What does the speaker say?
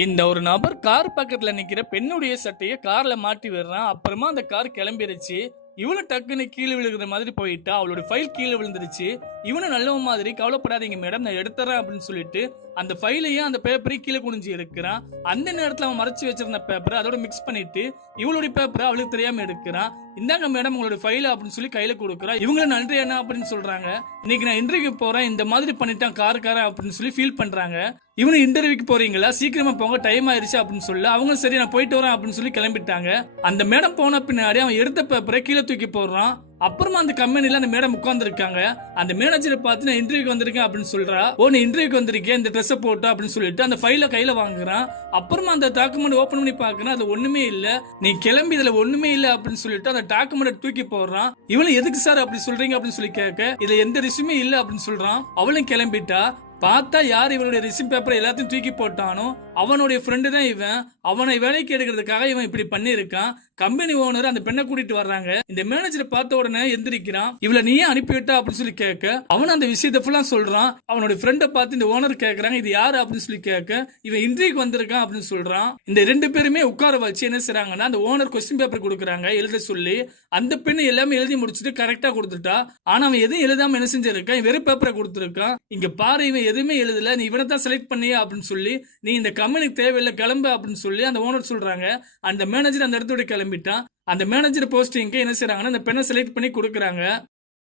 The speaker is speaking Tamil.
இந்த ஒரு நபர் கார் பக்கத்துல நிக்கிற பெண்ணுடைய சட்டைய கார்ல மாட்டி விடுறான். அப்புறமா அந்த கார் கிளம்பிருச்சு. இவனும் டக்குன்னு கீழே விழுகிற மாதிரி போயிட்டா. அவளோட ஃபைல் கீழே விழுந்துருச்சு. இவனும் நல்லவன் மாதிரி கவலைப்படாதீங்க மேடம், நான் எடுத்துறேன் அப்படின்னு சொல்லிட்டு அந்த ஃபைலையும் அந்த பேப்பரையும் கீழே குனிஞ்சு எடுக்கிறான். அந்த நேரத்துல அவன் மறைச்சு வச்சிருந்த பேப்பரை அதோட மிக்ஸ் பண்ணிட்டு இவளுடைய பேப்பரை அவளுக்கு தெரியாம எடுக்கிறான். இந்தாங்க மேடம் உங்களோட ஃபைல் அப்படின்னு சொல்லி கையில கொடுக்குறான். இவங்களும் நன்றி என்ன அப்படின்னு சொல்றாங்க. இன்னைக்கு நான் இன்டர்வியூ போறேன், இந்த மாதிரி பண்ணிட்டான் காருக்கார அப்படின்னு சொல்லி ஃபீல் பண்றாங்க. இவனு இன்டர்வியூக்கு போறீங்களா, சீக்கிரமா போங்க, டைம் ஆயிருச்சு அப்படின்னு சொல்லி அவங்க சரி நான் போயிட்டு வரேன் அப்படின்னு சொல்லி கிளம்பிட்டாங்க. அந்த மேடம் போன பின்னாடி அவன் எடுத்த பேப்பரை கீழே தூக்கி போடுறான். அப்புறமா அந்த கம்பெனில அந்த மேடம் உட்கார்ந்து இருக்காங்க. அந்த மேனேஜரை பார்த்து நான் இன்டர்வியூக்கு வந்திருக்கேன் அப்படின்னு சொல்றா. ஓ நீ இன்டர்வியூக்கு வந்திருக்கேன், இந்த ட்ரெஸ் போட்டு அப்படின்னு சொல்லிட்டு அந்த ஃபைல கையில வாங்குறான். அப்புறமா அந்த டாக்குமெண்ட் ஓபன் பண்ணி பாக்குறான், அது ஒண்ணுமே இல்ல. நீ கிளம்பி இதுல ஒண்ணுமே இல்ல அப்படின்னு சொல்லிட்டு அந்த டாக்குமெண்ட் தூக்கி போடுறான். இவனை எதுக்கு சார் அப்படி சொல்றீங்க அப்படின்னு சொல்லி கேட்க, இதுல எந்த ரிசுமே இல்ல அப்படின்னு சொல்றான். அவளும் கிளம்பிட்டா. பார்த்தா யார் இவனுடைய ரிசிம் பேப்பர் எல்லாத்தையும் தூக்கி போட்டானோ அவனுடைய ஃப்ரெண்டு தான் இவன். அவனை வேலைக்கு எடுக்கிறதுக்காக இவன் இப்படி பண்ணிருக்கான். கம்பெனி ஓனர் அந்த பெண்ணை கூட்டிட்டு வர்றாங்க. இந்த மேனேஜரை பார்த்த உடனே எந்திரிக்கிறான். இவளை நீயே அனுப்பிவிட்டா அப்படின்னு சொல்லி கேட்க, அவன் அந்த விஷயத்தை ஃபுல்லா சொல்றான். அவனுடைய ஃப்ரெண்டை பார்த்து இந்த ஓனர் கேட்கறாங்க, இது யாரு அப்படின்னு சொல்லி கேட்க, இவன் இன்டர்வியூக்கு வந்திருக்கான் அப்படின்னு சொல்றான். இந்த ரெண்டு பேருமே உட்கார வச்சு என்ன செய்றாங்கன்னா, அந்த ஓனர் கொஸ்டின் பேப்பர் கொடுக்குறாங்க எழுத சொல்லி. அந்த பெண்ணு எல்லாமே எழுதி முடிச்சுட்டு கரெக்டா கொடுத்துட்டா. ஆனா அவன் எதுவும் எழுதாம என்ன செஞ்சிருக்கான், வெறும் பேப்பரை கொடுத்துருக்கான். இங்க பாரு இவன் எதுவுமே எழுதல, நீ இவனை தான் செலக்ட் பண்ணியா அப்படின்னு சொல்லி, நீ இந்த கம்பெனிக்கு தேவையில்லை கிளம்பு அப்படின்னு சொல்லி அந்த ஓனர் சொல்றாங்க. அந்த மேனேஜர் அந்த இடத்தோட கிளம்பிட்டான். அந்த மேனேஜர் போஸ்டிங்க்கு என்ன செய்றாங்கன்னா, அந்த பெண்ணை செலக்ட் பண்ணி கொடுக்குறாங்க.